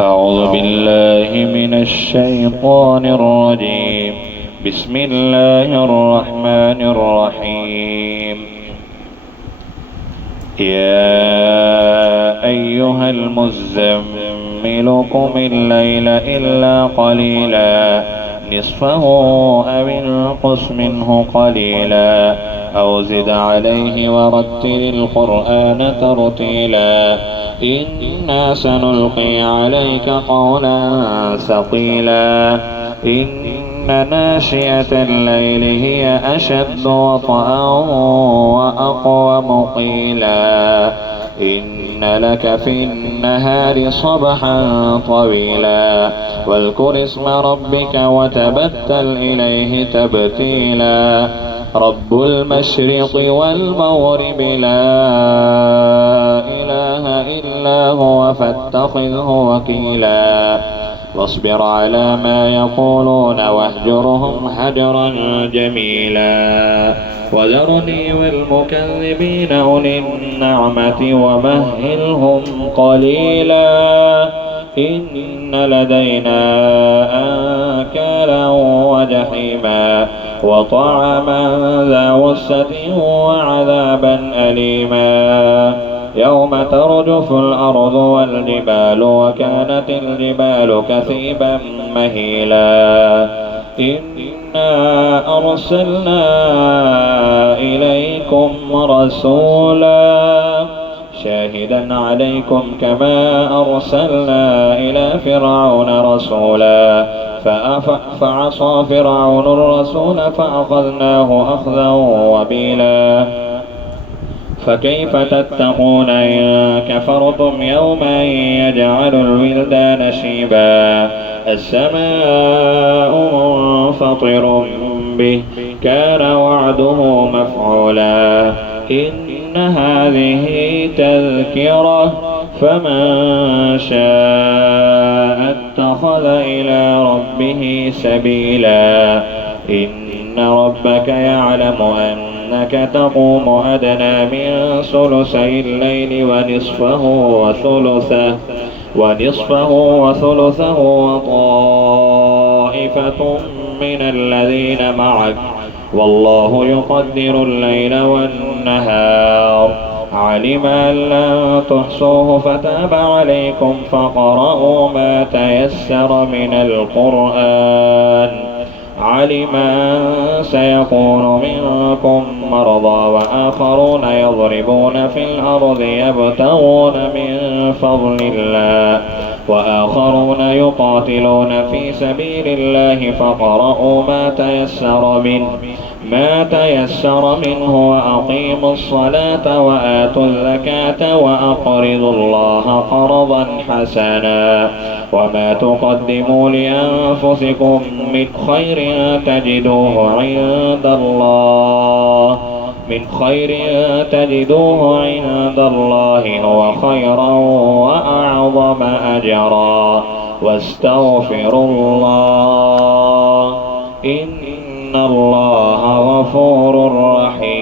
أعوذ بالله من الشيطان الرجيم. بسم الله الرحمن الرحيم. يا أيها المزمل قم الليل إلا قليلا نصفه أو انقص منه قليلا أو زد عليه ورتل القرآن ترتيلا إنا سنلقي عليك قولا ثقيلا إن ناشئة الليل هي أشد وطئا وأقوم قيلا إن لك في النهار صبحا طويلا واذكر اسم ربك وتبتل إليه تبتيلا رب المشرق والمغرب لا إله إلا هو فاتخذه وكيلا واصبر على ما يقولون واهجرهم هجرا جميلا وذرني والمكذبين أولي النعمة ومهلهم قليلا إن لدينا أنكالا وجحيما وطعاما ذا غصة وعذابا أليما يوم ترجف الأرض والجبال وكانت الجبال كثيبا مهيلا إنا أرسلنا إليكم رسولا شاهدا عليكم كما أرسلنا إلى فرعون رسولا فعصى فرعون الرسول فأخذناه أخذا وبيلا فكيف تتقون إن كفرتم يوما يجعل الولدان شيبا السماء منفطر به كان وعده مفعولا إن هذه تذكرة فمن شاء اتخذ إلى ربه سبيلا إن ربك يعلم أنك تقوم أدنى من ثلثي الليل ونصفه وثلثه وطائفة من الذين معك والله يقدر الليل والنهار علم أن لن تحصوه فتاب عليكم فقرأوا ما تيسر من القرآن علم أن سيكون منكم مرضى وآخرون يضربون في الأرض يبتغون من فضل الله وآخرون يقاتلون في سبيل الله فقرأوا ما تيسر منه وأقيموا الصلاة وآتوا الزكاة وأقرضوا الله قرضا حسنا وما تقدموا لأنفسكم من خير تجدوه عند الله هو خيرا وأعظم أجرا واستغفروا الله إن الله غفور رحيم.